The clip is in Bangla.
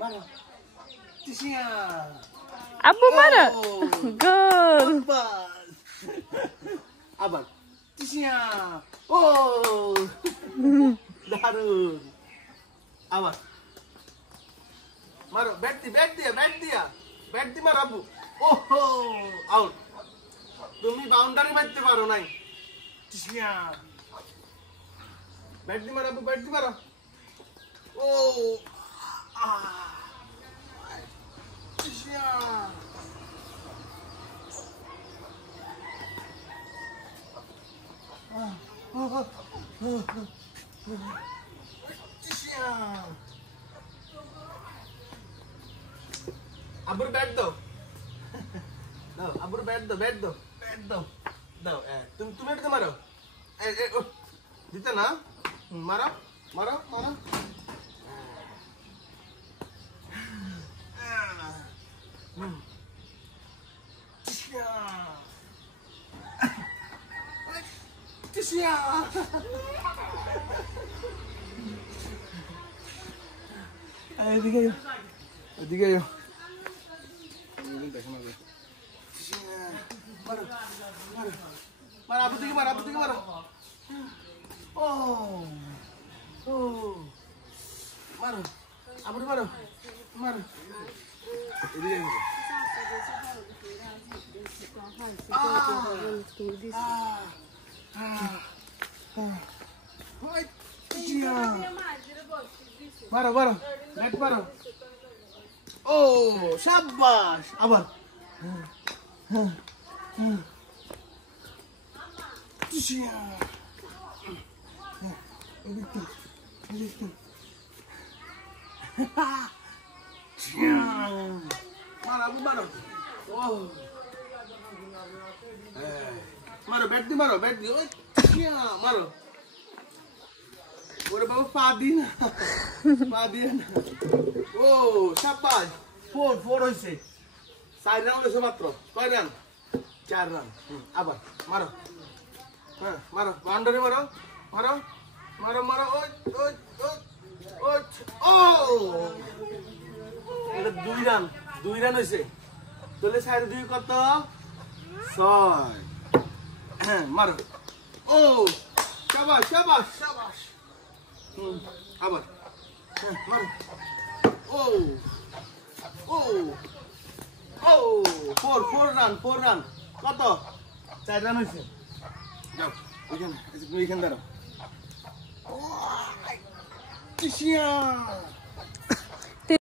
Maro. Tisya. Abu mana? Gol. Abar. Tisya. Oh. Darun. Abar. Maro, bat dia. Bat di maro Abu. Oh, out. তুমি বাউন্ডারি মারতে পারো নাই টিসিয়া ব্যাট দি মারো ব্যাট দি মারো ও টিসিয়া টিসিয়া আবুর ব্যাট দাও দাও আবুর ব্যাট দাও দাও তুমি এটা মারো দিতে না মারো এদিকে Mara, abu tinggi mara. Oh. Mara. Abu di mara. Ini yang. Mara. Net mara. Oh, shabash. Abar. Tia. Itu. Tia. Maro. Oh. Maro, bat di. Oh, tia, maro. Ora bawa padina. Oh, shabash. 4 hoise. 4 round hoise matro. Koi run? 4 run. Abar, maro. Maro, boundary maro. Oi. Oh! এটা 2 রান হইছে। তাহলে 2 কত? 6 মারো। ও! শাবাশ। আবার। মারো। ও! 4 রান। কত? 4 রান হইছে। যাও, এখানে দাঁড়াও। Tisya.